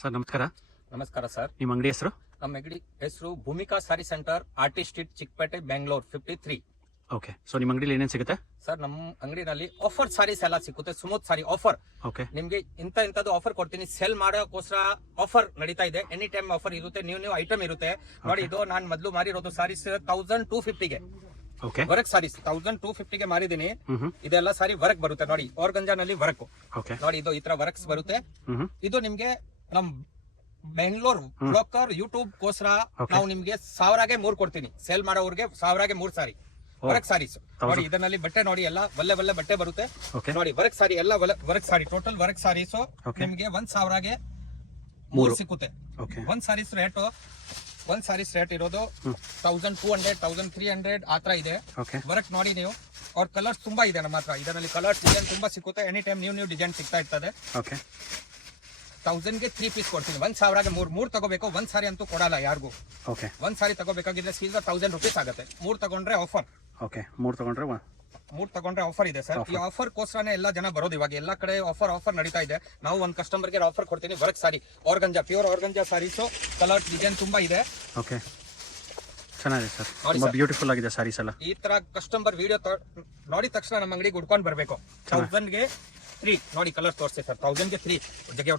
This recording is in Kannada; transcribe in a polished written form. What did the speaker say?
ಸರ್ ನಮಸ್ಕಾರ. ನಮಸ್ಕಾರ ಸರ್. ನಿಮ್ಮ ಅಂಗಡಿ ಹೆಸರು? ನಮ್ಮ ಅಂಗಡಿ ಹೆಸರು Bhoomika sari centre, artist street, Chikkapete, Bengaluru 53. Okay. So ನಿಮ್ಮ ಅಂಗಡಿಲಿ ಏನೇನು ಸಿಗುತ್ತೆ ಸರ್? ನಮ್ಮ ಅಂಗಡಿನಲ್ಲಿ ಆಫರ್ ಸಾರೀಸ್ ಎಲ್ಲ ಸಿಗುತ್ತೆ. ಸ್ಮೂತ್ ಸಾರಿ ಆಫರ್. ಓಕೆ. ನಿಮ್ಗೆ ಇಂಥದ್ದು ಆಫರ್ ಕೊಡ್ತೀನಿ. ಸೆಲ್ ಮಾಡೋಕೋಸ್ಕರ ಆಫರ್ ನಡೀತಾ ಇದೆ. ಎನಿ ಟೈಮ್ ಆಫರ್ ಇರುತ್ತೆ. ನ್ಯೂ ಐಟಮ್ ಇರುತ್ತೆ. ನೋಡಿ, ಇದು ನಾನು ಮೊದಲು ಮಾರಿರೋದು ಸಾರೀಸ್ 1250ಗೆ. ಓಕೆ. ವರ್ಕ್ ಸಾರೀಸ್ 1250ಗೆ ಮಾರಿದೀನಿ. ಇದೆಲ್ಲ ಸಾರಿ ವರ್ಕ್ ಬರುತ್ತೆ. ನೋಡಿ, ಆರ್ಗಂಜಾನಲ್ಲಿ ವರ್ಕ್. ಓಕೆ. ನೋಡಿ, ಇದು ಈ ತರ ವರ್ಕ್ಸ್ ಬರುತ್ತೆ. ಇದು ನಿಮ್ಗೆ ನಮ್ ಬೆಂಗಳೂರು ಬ್ಲಾಕರ್ ಯೂಟ್ಯೂಬ್ ಗೋಸ್ಕರ ನಾವು ನಿಮ್ಗೆ 1000ಗೆ 3 ಕೊಡ್ತೀನಿ. ಸೇಲ್ ಮಾಡೋರ್ಗೆ 1000ಗೆ 3 ಸಾರಿ ವರ್ಕ್ ಸಾರೀಸ್. ನೋಡಿ, ಇದರಲ್ಲಿ ಬಟ್ಟೆ ನೋಡಿ, ಎಲ್ಲ ಒಳ್ಳೆ ಬಟ್ಟೆ ಬರುತ್ತೆ. ನೋಡಿ, ವರ್ಕ್ ಸಾರಿ ಎಲ್ಲ ವರ್ಕ್ ಸಾರಿ, ಟೋಟಲ್ ವರ್ಕ್ ಸಾರೀಸ್ ನಿಮ್ಗೆ 1000ಗೆ 3 ಸಿಕ್ಕುತ್ತೆ. ಒಂದ್ ಸಾರೀಸ್ ರೇಟ್ ಇರೋದು 1200, 1300 ಆತರ ಇದೆ. ವರ್ಕ್ ನೋಡಿ ನೀವು. ಅವ್ರ ಕಲರ್ಸ್ ತುಂಬಾ ಇದೆ ನಮ್ಮ ಹತ್ರ. ಇದರಲ್ಲಿ ಕಲರ್ಸ್ ಡಿಸೈನ್ ತುಂಬಾ ಸಿಕ್ಕುತ್ತೆ. ಎನಿ ಟೈಮ್ ನ್ಯೂ ಡಿಸೈನ್ ಸಿಗ್ತಾ ಇರ್ತದೆ. 1000ಗೆ 3 ಪೀಸ್ ಕೊಡ್ತೀನಿ. 1000ಗೆ 3 ತಗೋಬೇಕು. ಒಂದ್ ಸಾರಿ ಅಂತೂ ಕೊಡಲ್ಲ ಯಾರಿಗೂ. ಒಂದ್ ಸಾರಿ ತಗೋಬೇಕಾಗಿದ್ರೆ ಸೀದಾ 1000 ರೂಪೀಸ್ ಆಗುತ್ತೆ. 3 ತಗೊಂಡ್ರೆ ಆಫರ್. 3 ತಗೊಂಡ್ರೆ ಆಫರ್ ಇದೆ ಸರ್. ಈ ಆಫರ್ ಕೋಸ್ಕರನೇ ಎಲ್ಲ ಜನ ಬರೋದು. ಇವಾಗ ಎಲ್ಲ ಕಡೆ ಆಫರ್ ನಡೀತಾ ಇದೆ. ನಾವು ಒಂದ್ ಕಸ್ಟಮರ್ಗೆ ಆಫರ್ ಕೊಡ್ತೀನಿ. Work sari, organza, pure organza saris. Colour design ತುಂಬಾ ಇದೆ. ಚೆನ್ನಾಗಿದೆ ಸರ್. ತುಂಬಾ ಬ್ಯೂಟಿಫುಲ್ ಆಗಿದೆ ಸಾರೀಸ್ ಎಲ್ಲ. ಈ ತರ ಕಸ್ಟಮರ್ ವಿಡಿಯೋ ನೋಡಿದ ತಕ್ಷಣ ನಮ್ಮ ಅಂಗಡಿಗೆ ಹುಡ್ಕೊಂಡು ಬರ್ಬೇಕು. 1000ಗೆ 3 ನೋಡಿ, ಕಲರ್ ತೋರಿಸ್ತೀವಿ ಸರ್. 1000ಗೆ 3 ಜಗ್ಗಿ